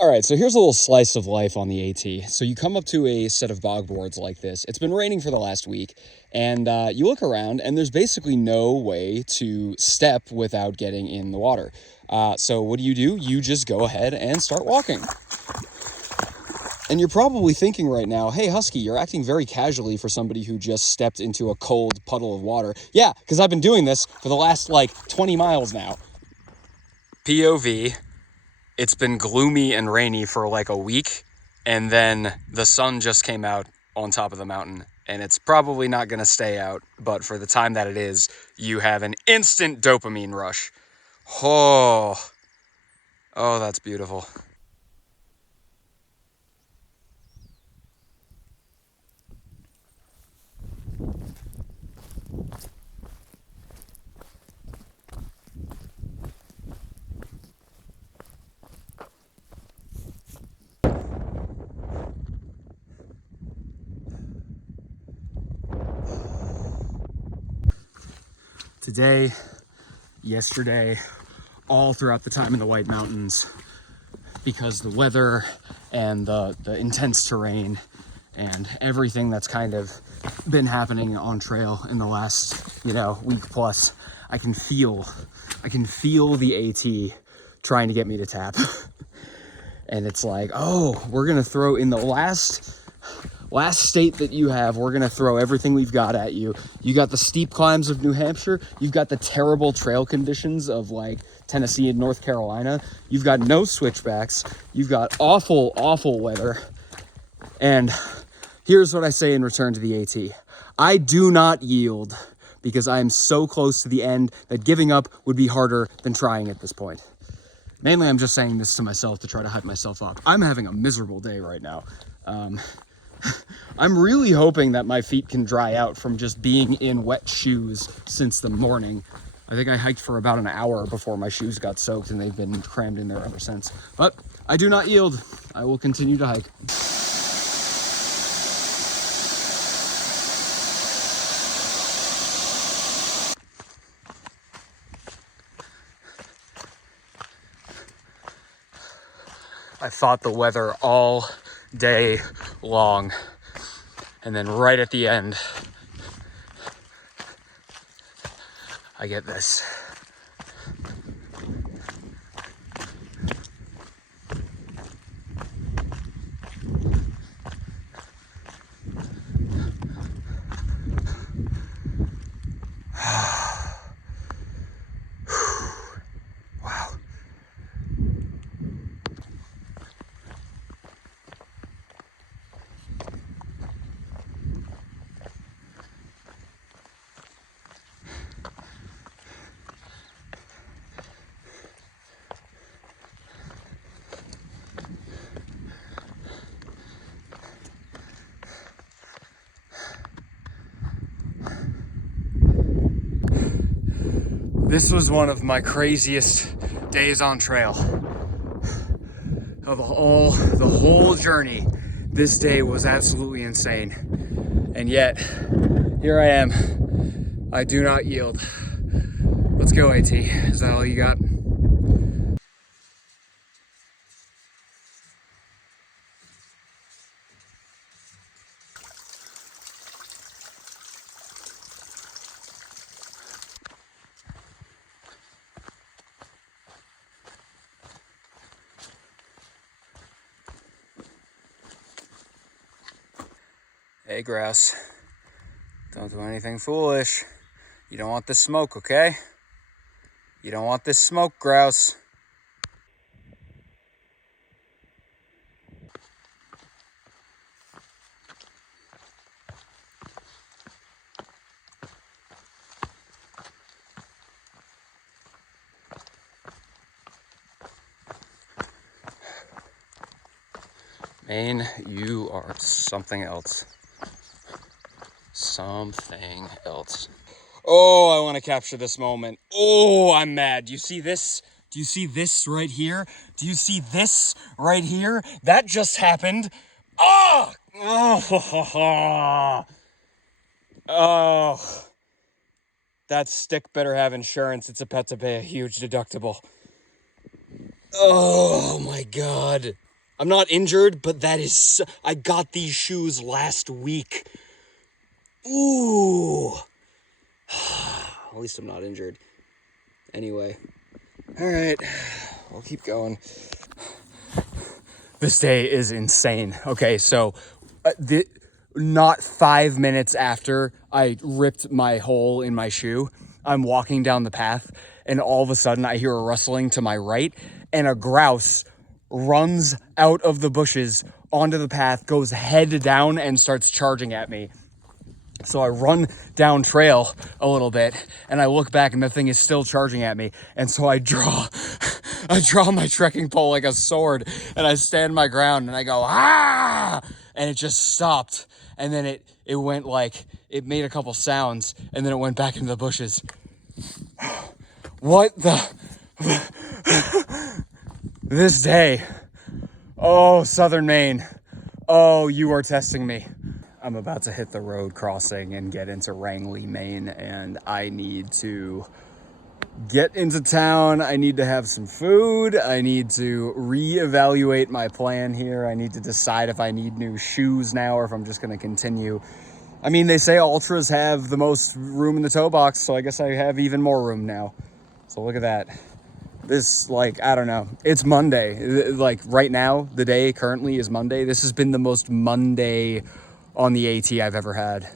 All right, so here's a little slice of life on the AT. So you come up to a set of bog boards like this. It's been raining for the last week, and you look around, and there's basically no way to step without getting in the water. So what do? You just go ahead and start walking. And you're probably thinking right now, hey, Husky, you're acting very casually for somebody who just stepped into a cold puddle of water. Yeah, because I've been doing this for the last, 20 miles now. POV. It's been gloomy and rainy for like a week, and then the sun just came out on top of the mountain, and it's probably not going to stay out, but for the time that it is, you have an instant dopamine rush. Oh, that's beautiful. Today, yesterday, all throughout the time in the White Mountains, because the weather and the intense terrain and everything that's kind of been happening on trail in the last, week plus, I can feel the AT trying to get me to tap. And it's like, oh, we're gonna throw in the last state that you have, we're gonna throw everything we've got at you. You got the steep climbs of New Hampshire, you've got the terrible trail conditions of like Tennessee and North Carolina, you've got no switchbacks, you've got awful weather. And here's what I say in return to the AT. I do not yield, because I am so close to the end that giving up would be harder than trying at this point. Mainly, I'm just saying this to myself to try to hype myself up. I'm having a miserable day right now. I'm really hoping that my feet can dry out from just being in wet shoes since the morning. I think I hiked for about an hour before my shoes got soaked, and they've been crammed in there ever since. But I do not yield. I will continue to hike. I fought the weather all day long, and then right at the end, I get this. Wow. This was one of my craziest days on trail. Of the whole journey, this day was absolutely insane. And yet, here I am. I do not yield. Let's go, AT. Is that all you got? Hey, grouse. Don't do anything foolish. You don't want this smoke, okay? You don't want this smoke, grouse. Maine, you are something else. Something else. Oh, I want to capture this moment. Oh, I'm mad. Do you see this? Do you see this right here? Do you see this right here? That just happened. Oh! Oh! Oh! That stick better have insurance. It's about to pay a huge deductible. Oh my God. I'm not injured, but that is, I got these shoes last week. Ooh. At least I'm not injured. Anyway. All right, we'll keep going. This day is insane. Okay, so not 5 minutes after I ripped my hole in my shoe, I'm walking down the path, and all of a sudden I hear a rustling to my right, and a grouse runs out of the bushes onto the path, goes head down, and starts charging at me. So I run down trail a little bit, and I look back, and the thing is still charging at me. And so I draw my trekking pole like a sword, and I stand my ground, and I go, ah! And it just stopped. And then it went like, it made a couple sounds, and then it went back into the bushes. What the? This day. Oh, Southern Maine. Oh, you are testing me. I'm about to hit the road crossing and get into Rangeley, Maine, and I need to get into town. I need to have some food. I need to reevaluate my plan here. I need to decide if I need new shoes now or if I'm just going to continue. I mean, they say Ultras have the most room in the toe box, so I guess I have even more room now. So look at that. This, like, I don't know. It's Monday. Like, right now, the day currently is Monday. This has been the most Monday on the AT I've ever had.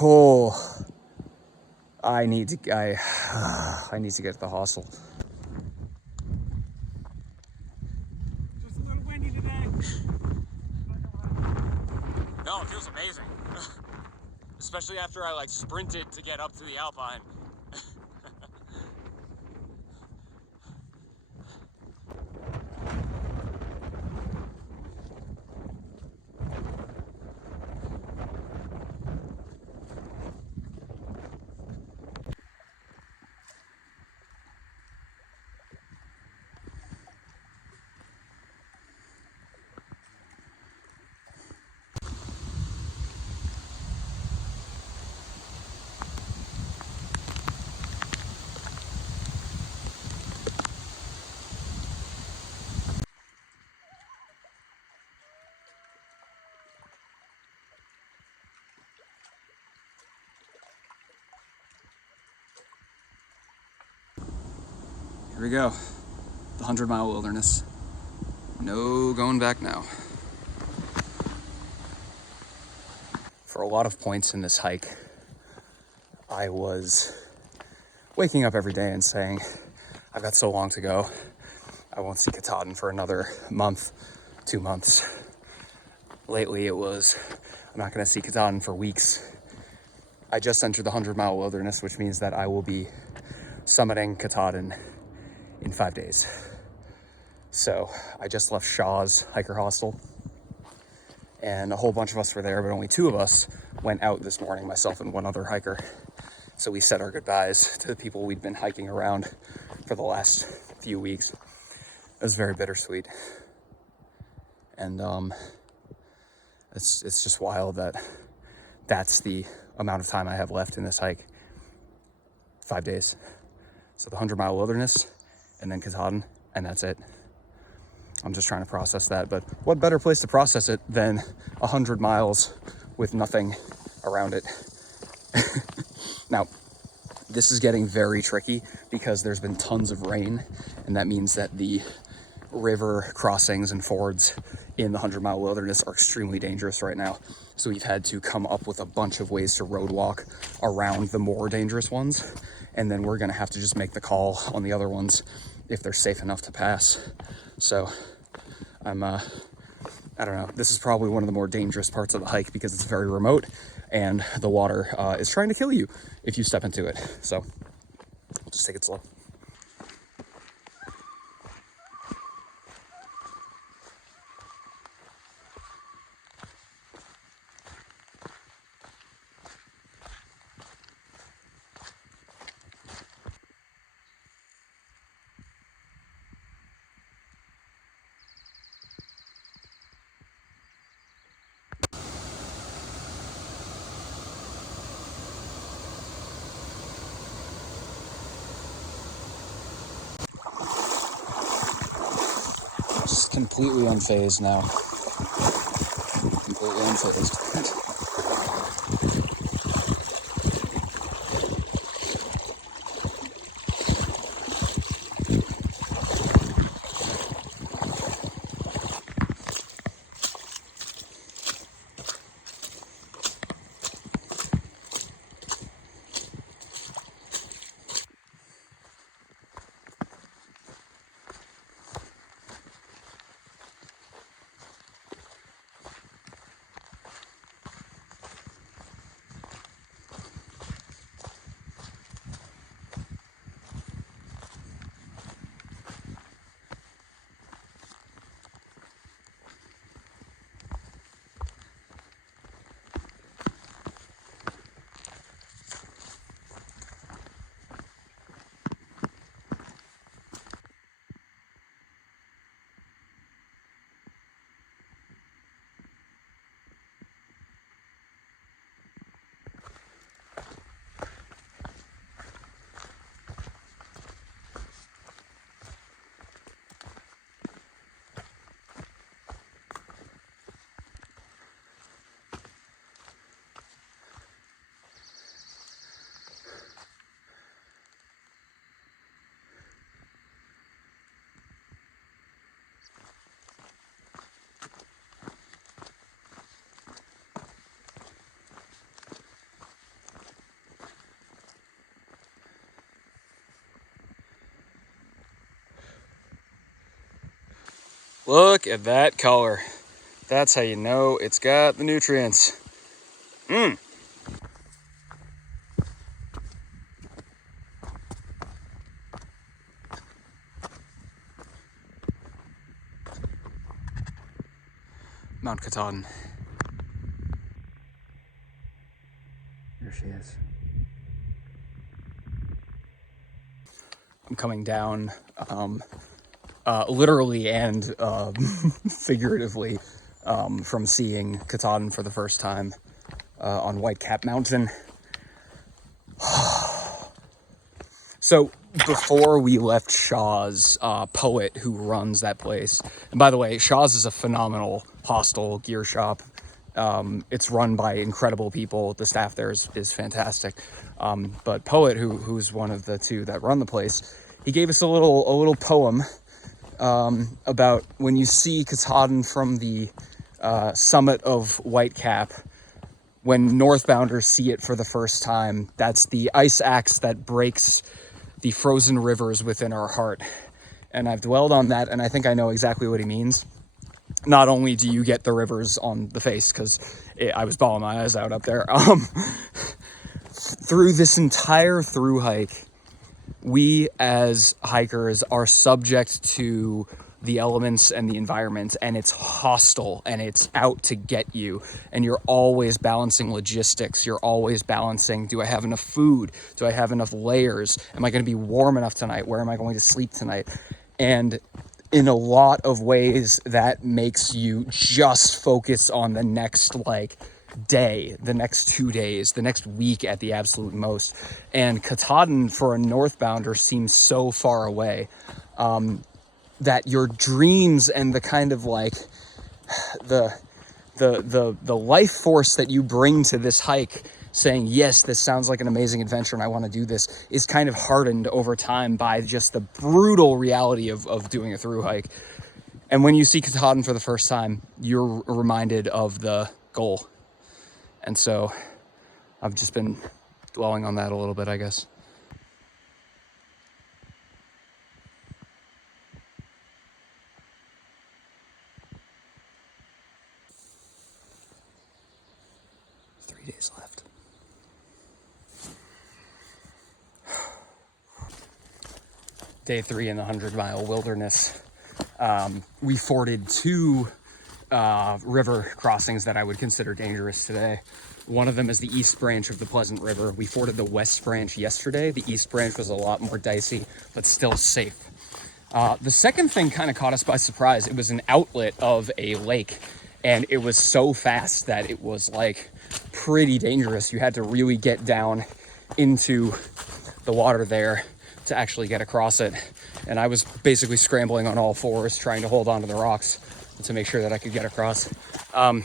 Oh, I need to get to the hostel. Just a little windy today. No, it feels amazing. Especially after I like sprinted to get up to the Alpine. Here we go, the 100-mile wilderness. No going back now. For a lot of points in this hike, I was waking up every day and saying, I've got so long to go. I won't see Katahdin for another month, 2 months. Lately it was, I'm not gonna see Katahdin for weeks. I just entered the 100-mile wilderness, which means that I will be summiting Katahdin in 5 days. So I just left Shaw's hiker hostel, and a whole bunch of us were there, but only 2 of us went out this morning, myself and one other hiker. So we said our goodbyes to the people we'd been hiking around for the last few weeks. It was very bittersweet. And it's just wild that that's the amount of time I have left in this hike. 5 days. So the 100-mile wilderness, and then Katahdin, and that's it. I'm just trying to process that, but what better place to process it than 100 miles with nothing around it? Now, this is getting very tricky because there's been tons of rain, and that means that the river crossings and fords in the 100-mile wilderness are extremely dangerous right now. So we've had to come up with a bunch of ways to road walk around the more dangerous ones, and then we're gonna have to just make the call on the other ones if they're safe enough to pass. So I don't know, this is probably one of the more dangerous parts of the hike because it's very remote and the water is trying to kill you if you step into it. So just take it slow. Just completely unfazed now. Completely unfazed. Look at that color. That's how you know it's got the nutrients. Mount Katahdin. There she is. I'm coming down literally and figuratively from seeing Katahdin for the first time on Whitecap Mountain. So before we left Shaw's, Poet, who runs that place, and by the way, Shaw's is a phenomenal hostel gear shop. It's run by incredible people. The staff there is fantastic. But Poet, who's one of the two that run the place, he gave us a little poem about when you see Katahdin from the summit of Whitecap. When northbounders see it for the first time, that's the ice axe that breaks the frozen rivers within our heart. And I've dwelled on that, and I think I know exactly what he means. Not only do you get the rivers on the face, because I was bawling my eyes out up there, through this entire through hike, we as hikers are subject to the elements and the environment, and it's hostile and it's out to get you, and you're always balancing logistics. You're always balancing, do I have enough food? Do I have enough layers? Am I going to be warm enough tonight? Where am I going to sleep tonight? And in a lot of ways that makes you just focus on the next day, the next 2 days, the next week at the absolute most. And Katahdin for a northbounder seems so far away that your dreams and the kind of the life force that you bring to this hike, saying, yes, this sounds like an amazing adventure and I want to do this, is kind of hardened over time by just the brutal reality of doing a through hike. And when you see Katahdin for the first time, you're reminded of the goal. And so I've just been dwelling on that a little bit, I guess. Days left. Day 3 in the 100-mile wilderness. We forded 2 river crossings that I would consider dangerous today. One of them is the East Branch of the Pleasant River. We forded the West Branch yesterday. The East Branch was a lot more dicey, but still safe. The second thing kind of caught us by surprise. It was an outlet of a lake, and it was so fast that it was pretty dangerous. You had to really get down into the water there to actually get across it. and I was basically scrambling on all fours, trying to hold on to the rocks to make sure that I could get across. I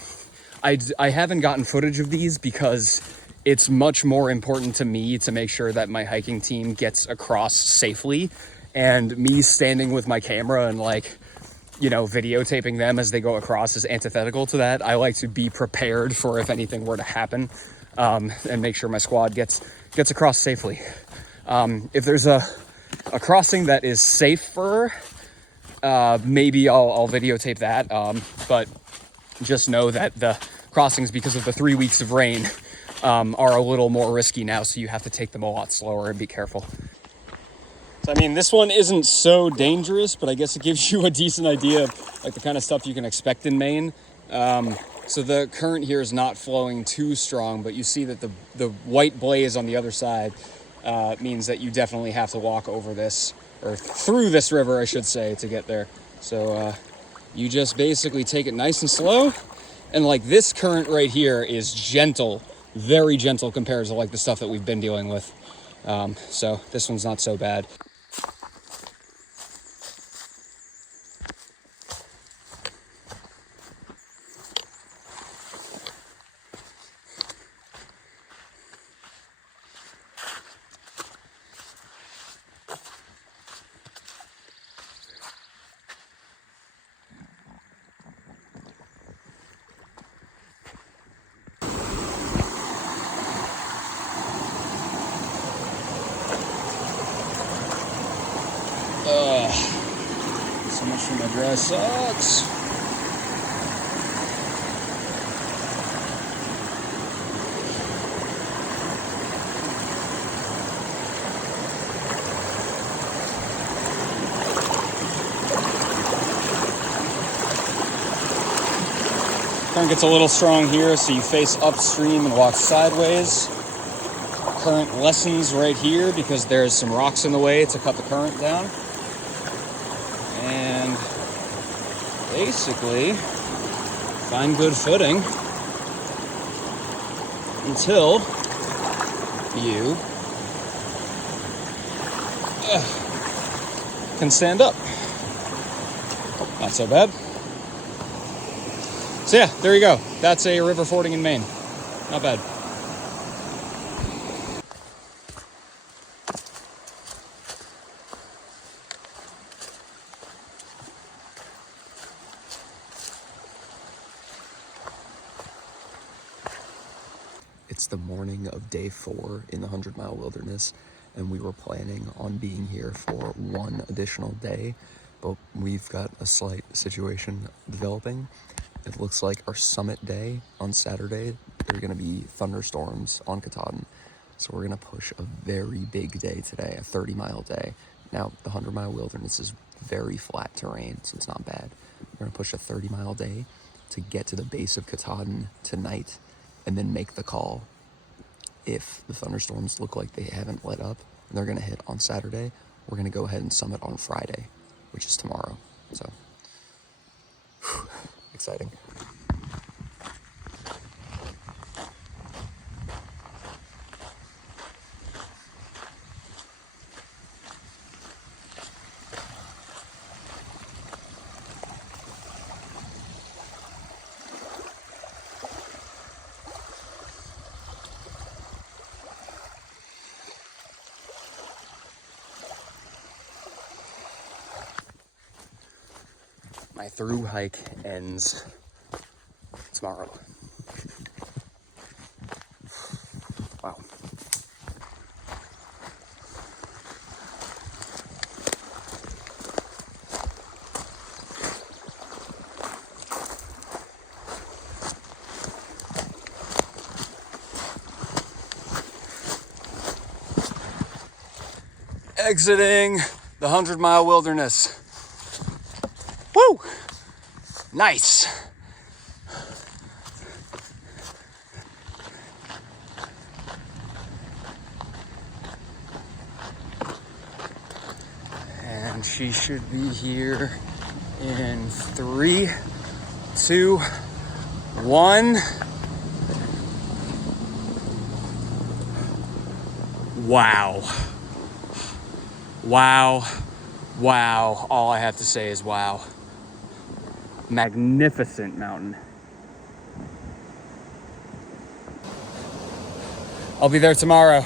haven't gotten footage of these because it's much more important to me to make sure that my hiking team gets across safely, and me standing with my camera and like, you know, videotaping them as they go across is antithetical to that. I like to be prepared for if anything were to happen, and make sure my squad gets across safely. If there's a crossing that is safer, maybe I'll videotape that, but just know that the crossings, because of the 3 weeks of rain, are a little more risky now, so you have to take them a lot slower and be careful. So, I mean, this one isn't so dangerous, but I guess it gives you a decent idea of like the kind of stuff you can expect in Maine. So the current here is not flowing too strong, but you see that the white blaze on the other side means that you definitely have to walk over this, or through this river, I should say, to get there. So you just basically take it nice and slow. And like this current right here is gentle, very gentle compared to like the stuff that we've been dealing with. So this one's not so bad. So much for my dry socks. Current gets a little strong here, so you face upstream and walk sideways. Current lessens right here because there's some rocks in the way to cut the current down. And basically find good footing until you can stand up. Not so bad. So yeah, there you go. That's a river fording in Maine. Not bad. It's the morning of day 4 in the 100-mile wilderness, and we were planning on being here for one additional day, but we've got a slight situation developing. It looks like our summit day on Saturday, there are going to be thunderstorms on Katahdin, so we're going to push a very big day today, a 30-mile day. Now, the 100-mile wilderness is very flat terrain, so it's not bad. We're going to push a 30-mile day to get to the base of Katahdin tonight, and then make the call. If the thunderstorms look like they haven't let up and they're going to hit on Saturday, we're going to go ahead and summit on Friday, which is tomorrow. So, exciting. My through hike ends tomorrow. Wow. Exiting the 100-mile wilderness. Woo! Nice. And she should be here in 3, 2, 1. Wow. Wow. Wow. All I have to say is wow. Magnificent mountain. I'll be there tomorrow.